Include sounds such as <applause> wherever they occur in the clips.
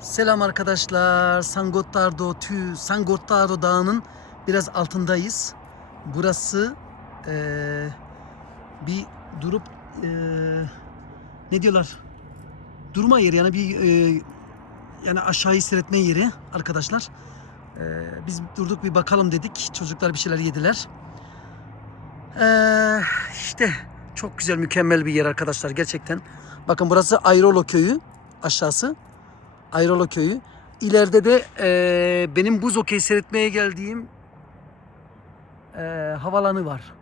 Selam arkadaşlar. San Gottardo, Tü, San Dağı'nın biraz altındayız. Burası eee, bir durup eee, ne diyorlar? Durma yeri yani bir eee, yani aşağıyı seyretme yeri arkadaşlar. Eee, biz durduk bir bakalım dedik. Çocuklar bir şeyler yediler. Eee işte çok güzel mükemmel bir yer arkadaşlar gerçekten. Bakın burası Ayrolo köyü aşağısı. Ayrolo köyü. İleride de eee, benim buz okey seyretmeye geldiğim eee havalanı var.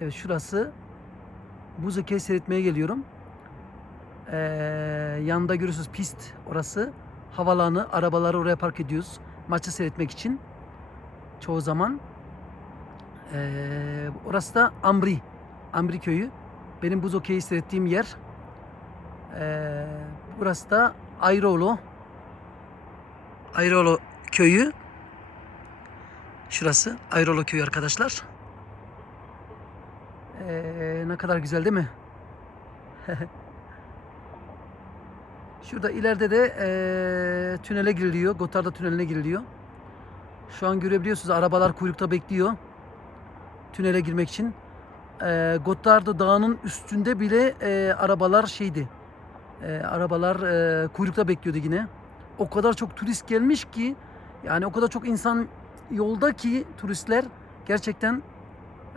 Evet şurası. Buz okey seyretmeye geliyorum. Eee yanında görüyorsunuz pist orası. Havalanı. Arabaları oraya park ediyoruz. Maçı seyretmek için. Çoğu zaman. Eee, orası da Ambri. Ambri köyü. Benim buz okeyi seyrettiğim yer. Eee, burası da Ayrolo. Ayrolo köyü. Şurası Ayrolo köyü arkadaşlar. Eee, ne kadar güzel değil mi? <laughs> Şurada ileride de eee, tünele giriliyor. Gotarda tüneline giriliyor. Şu an görebiliyorsunuz arabalar kuyrukta bekliyor. Tünele girmek için. Eee Gottardo Dağı'nın üstünde bile eee, arabalar şeydi. Eee, arabalar eee, kuyrukta bekliyordu yine. O kadar çok turist gelmiş ki yani o kadar çok insan yolda ki turistler gerçekten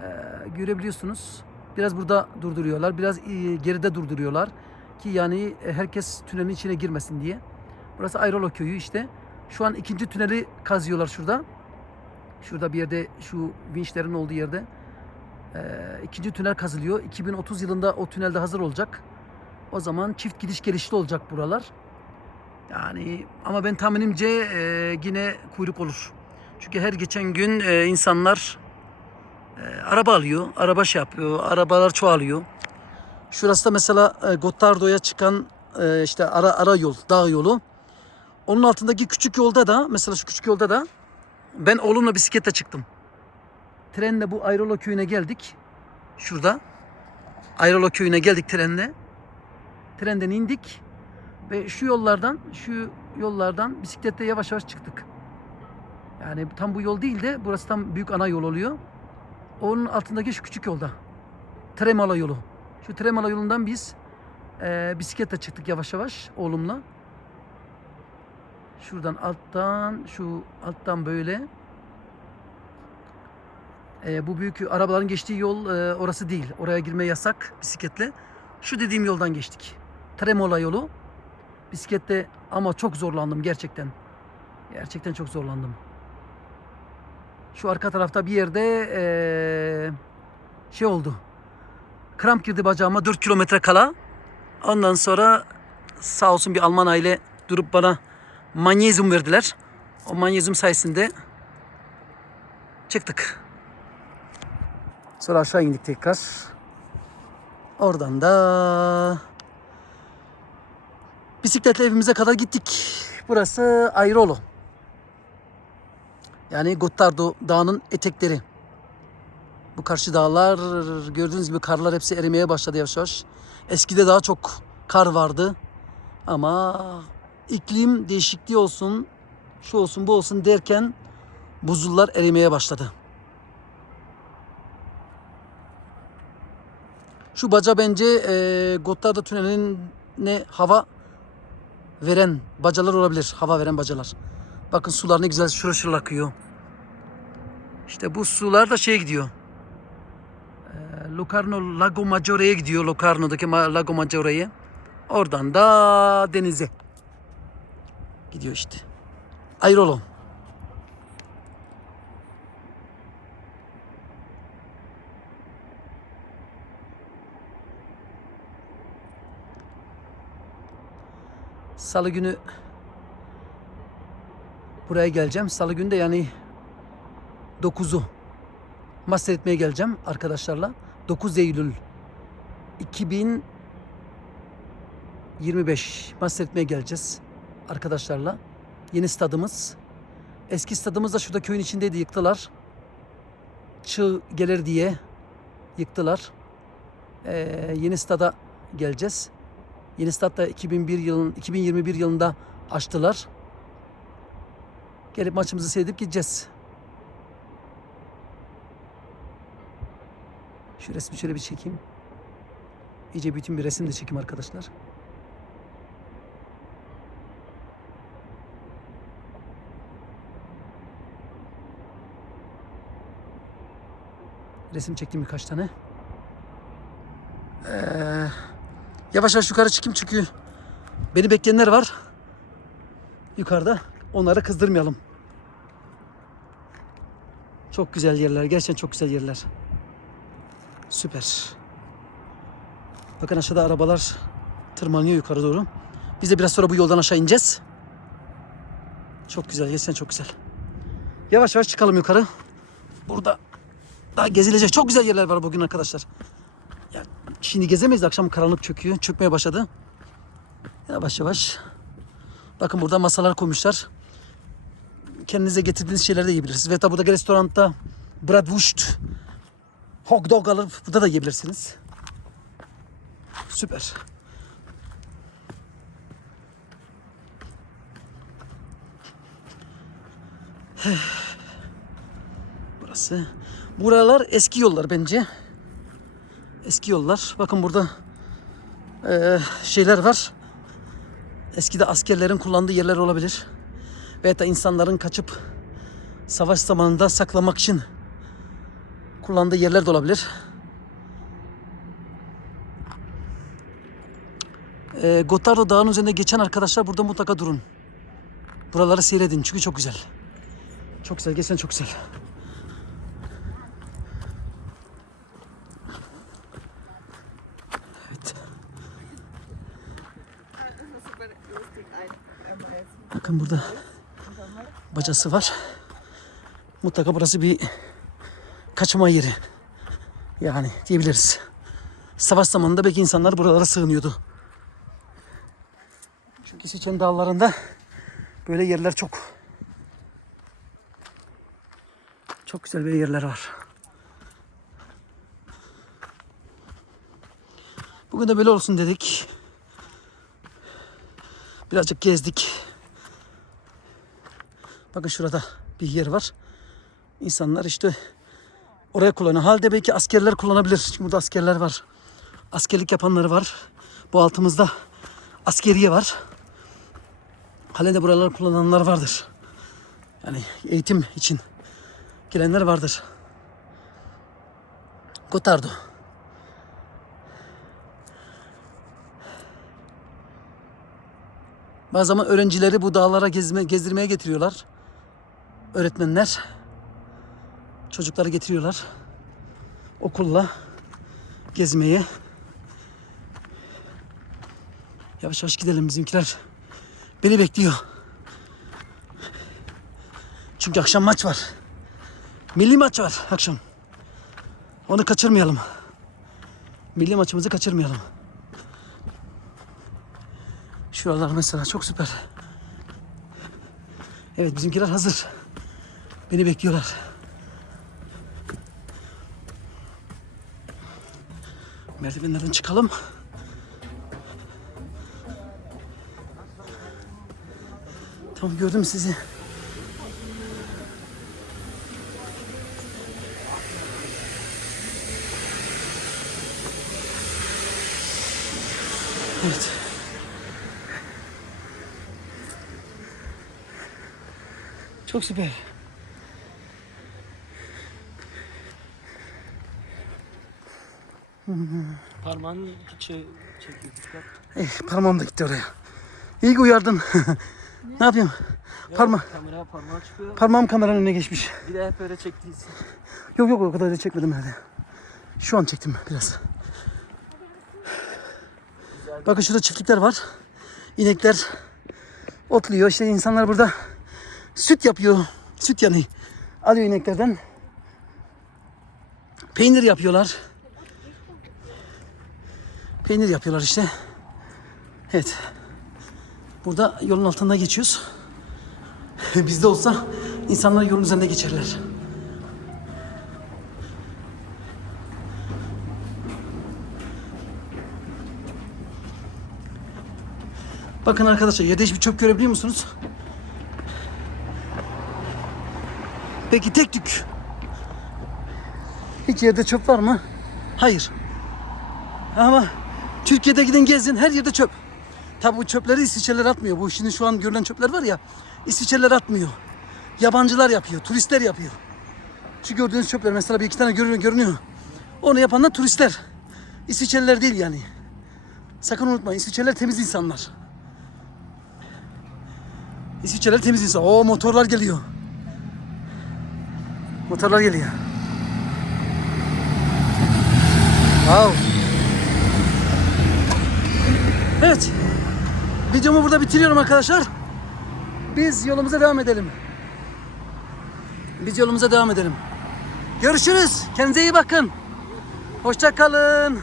eee, görebiliyorsunuz. Biraz burada durduruyorlar. Biraz eee, geride durduruyorlar ki yani e, herkes tünelin içine girmesin diye. Burası Ayrolo köyü işte. Şu an ikinci tüneli kazıyorlar şurada. Şurada bir yerde şu vinçlerin olduğu yerde eee, ikinci tünel kazılıyor. 2030 yılında o tünelde hazır olacak. O zaman çift gidiş gelişli olacak buralar. Yani ama ben tahminimce e, yine kuyruk olur. Çünkü her geçen gün e, insanlar e, araba alıyor, araba şey yapıyor, arabalar çoğalıyor. Şurası da mesela e, Gottardo'ya çıkan e, işte ara ara yol, dağ yolu. Onun altındaki küçük yolda da mesela şu küçük yolda da ben oğlumla bisiklete çıktım. Trenle bu Ayrolo köyüne geldik. Şurada. Ayrolo köyüne geldik trenle. Trenden indik ve şu yollardan, şu yollardan bisikletle yavaş yavaş çıktık. Yani tam bu yol değil de burası tam büyük ana yol oluyor. Onun altındaki şu küçük yolda. Tremala yolu. Şu Tremala yolundan biz eee bisikletle çıktık yavaş yavaş oğlumla. Şuradan alttan, şu alttan böyle. Eee, bu büyük arabaların geçtiği yol eee, orası değil. Oraya girme yasak bisikletle. Şu dediğim yoldan geçtik. Tremola yolu. Bisiklette ama çok zorlandım gerçekten. Gerçekten çok zorlandım. Şu arka tarafta bir yerde eee, şey oldu. Kramp girdi bacağıma 4 kilometre kala. Ondan sonra sağ olsun bir Alman aile durup bana manyezyum verdiler. O manyezyum sayesinde çıktık. Sonra aşağı indik tekrar. Oradan da bisikletle evimize kadar gittik. Burası Ayrolo. Yani Gottardo Dağı'nın etekleri. Bu karşı dağlar gördüğünüz gibi karlar hepsi erimeye başladı yavaş yavaş. Eskide daha çok kar vardı. Ama iklim değişikliği olsun, şu olsun bu olsun derken buzullar erimeye başladı. Şu baca bence e, Gottardo Tüneli'ne hava veren bacalar olabilir. Hava veren bacalar. Bakın sular ne güzel şura şura akıyor. İşte bu sular da şeye gidiyor. E, Locarno Lago Maggiore'ye gidiyor. Locarno'daki Lago Maggiore'ye. Oradan da denize gidiyor işte. Ayrolo. Salı günü buraya geleceğim. Salı günü de yani 9'u maç seyretmeye geleceğim arkadaşlarla. 9 Eylül 2025 maç seyretmeye geleceğiz arkadaşlarla. Yeni stadımız. Eski stadımız da şurada köyün içindeydi yıktılar. Çığ gelir diye yıktılar. Ee, yeni stada geleceğiz. Yeni stat da 2001 yılın 2021 yılında açtılar. Gelip maçımızı seyredip gideceğiz. Şu resmi şöyle bir çekeyim. İyice bütün bir resim de çekeyim arkadaşlar. Resim çektim birkaç tane. Ee, yavaş yavaş yukarı çıkayım çünkü beni bekleyenler var. Yukarıda. Onları kızdırmayalım. Çok güzel yerler. Gerçekten çok güzel yerler. Süper. Bakın aşağıda arabalar tırmanıyor yukarı doğru. Biz de biraz sonra bu yoldan aşağı ineceğiz. Çok güzel. Gerçekten çok güzel. Yavaş yavaş çıkalım yukarı. Burada daha gezilecek çok güzel yerler var bugün arkadaşlar. Şimdi gezemeyiz. Akşam karanlık çöküyor. Çökmeye başladı. Yavaş yavaş. Bakın burada masalar koymuşlar. Kendinize getirdiğiniz şeyleri de yiyebilirsiniz. Ve tabi buradaki restoranda bratwurst, hot dog alıp burada da yiyebilirsiniz. Süper. <sighs> Burası. Buralar eski yollar bence. Eski yollar. Bakın burada eee, şeyler var. Eskide askerlerin kullandığı yerler olabilir. Veyahut da insanların kaçıp savaş zamanında saklamak için kullandığı yerler de olabilir. Ee, Gotardo Dağı'nın üzerinde geçen arkadaşlar burada mutlaka durun. Buraları seyredin çünkü çok güzel. Çok güzel, gerçekten çok güzel. Bakın burada bacası var. Mutlaka burası bir kaçma yeri. Yani diyebiliriz. Savaş zamanında belki insanlar buralara sığınıyordu. Çünkü İsviçre'nin dağlarında böyle yerler çok. Çok güzel böyle yerler var. Bugün de böyle olsun dedik. Birazcık gezdik. Bakın şurada bir yer var. İnsanlar işte oraya kullanıyor. Halde belki askerler kullanabilir. Çünkü burada askerler var. Askerlik yapanları var. Bu altımızda askeriye var. Halen buraları kullananlar vardır. Yani eğitim için gelenler vardır. Gotardo. Bazı zaman öğrencileri bu dağlara gezme, gezdirmeye getiriyorlar. Öğretmenler çocukları getiriyorlar. Okulla gezmeye. Yavaş yavaş gidelim bizimkiler. Beni bekliyor. Çünkü akşam maç var. Milli maç var akşam. Onu kaçırmayalım. Milli maçımızı kaçırmayalım. Şuralar mesela çok süper. Evet bizimkiler hazır. Beni bekliyorlar. Merdivenlerden çıkalım. Tamam gördüm sizi. Evet. Çok süper. Parmağını çe çekiyor. Eh, parmağım da gitti oraya. İyi ki uyardın. <laughs> ne yapayım? Parma Kamera parmağı çıkıyor. parmağım kameranın önüne geçmiş. Bir de hep öyle çektiyse. Yok yok o kadar da çekmedim herhalde. Şu an çektim biraz. Bakın şurada çiftlikler var. İnekler otluyor. İşte insanlar burada süt yapıyor. Süt yani alıyor ineklerden. Peynir yapıyorlar. Peynir yapıyorlar işte. Evet. Burada yolun altında geçiyoruz. <laughs> Bizde olsa insanlar yolun üzerinde geçerler. Bakın arkadaşlar yerde hiçbir çöp görebiliyor musunuz? Peki tek tük. Hiç yerde çöp var mı? Hayır. Ama Türkiye'de gidin gezin her yerde çöp. Tabi bu çöpleri İsviçreler atmıyor. Bu şimdi şu an görülen çöpler var ya İsviçreler atmıyor. Yabancılar yapıyor, turistler yapıyor. Şu gördüğünüz çöpler mesela bir iki tane görünüyor. görünüyor. Onu yapanlar turistler. İsviçreliler değil yani. Sakın unutmayın İsviçreler temiz insanlar. İsviçreler temiz insan. O motorlar geliyor. Motorlar geliyor. Wow. Evet. Videomu burada bitiriyorum arkadaşlar. Biz yolumuza devam edelim. Biz yolumuza devam edelim. Görüşürüz. Kendinize iyi bakın. Hoşça kalın.